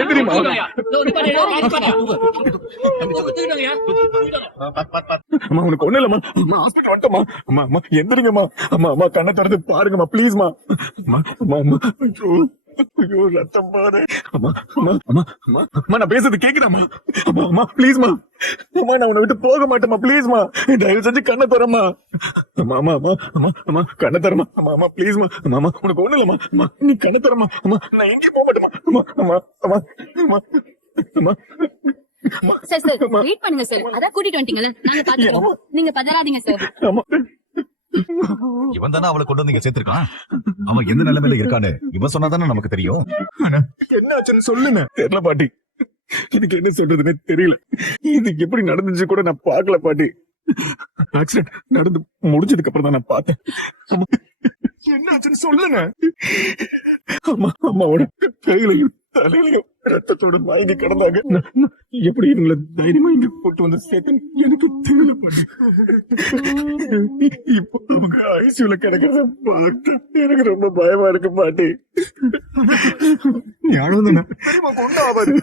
எந்திரிமா. அம்மா உனக்கு ஒண்ணு இல்லம்மா. அம்மா ஹாஸ்பிட்டல் வந்துட்டமா. அம்மா அம்மா எந்திரிங்கம்மா. அம்மா அம்மா கண்ணை திறந்து பாருங்கம்மா ப்ளீஸ்மா. அம்மா அம்மா அம்மா ஐயோ ரத்தம் பாரு. அம்மா அம்மா அம்மா அம்மா அம்மா நான் பேசுறது கேக்குதாம்மா? அம்மா அம்மா ப்ளீஸ்மா. அம்மா நான் உன்னை விட்டு போக மாட்டேம்மா ப்ளீஸ்மா. தயவு செஞ்சு கண்ணை தரமா. அம்மா அம்மா அம்மா அம்மா அம்மா கண்ணை தரமா. அம்மா அம்மா ப்ளீஸ்மா. அம்மா அம்மா உனக்கு ஒண்ணு இல்லம்மா. அம்மா நீ கண்ணை தரமா. அம்மா நான் எங்கேயும் போக மாட்டேமா. அம்மா அம்மா அம்மா அம்மா அம்மா சார் சார் வெயிட் பண்ணுங்க சார். அதான் கூட்டிட்டு வந்துட்டீங்கல்ல, நாங்க பாத்துக்கிறோம். நீங்க பதறாதீங்க சார். அம்மா இவன் தானே அவளை கொண்டு வந்து இங்க சேர்த்திருக்கான். அவன் எந்த நிலைமையில இருக்கான்னு இவன் சொன்னாதானே நமக்கு தெரியும். என்ன ஆச்சுன்னு சொல்லுங்க. தெரியல பாட்டி, எனக்கு என்ன சொல்றதுன்னே தெரியல. இது எப்படி நடந்துச்சு கூட நான் பாக்கல பாட்டி. ஆக்சிடென்ட் நடந்து முடிஞ்சதுக்கு அப்புறம் தான் நான் பார்த்தேன். அம்மா, என்ன ஆச்சுன்னு சொல்லுங்க. அம்மா அம்மாவோட கையிலையும் தலையிலையும் ரத்தத்தோட மயங்கி கிடந்தாங்க. நான் எப்படி இவங்களை தைரியமா இங்க போட்டு வந்து சேர்த்து எனக்கு தெரியல பாட்டி. இப்போ அவங்க ஐசியூல கிடக்கிறத பார்த்து எனக்கு ரொம்ப பயமா இருக்கு பாட்டி. நீ அழுதுனா கொண்டு ஆவாரு.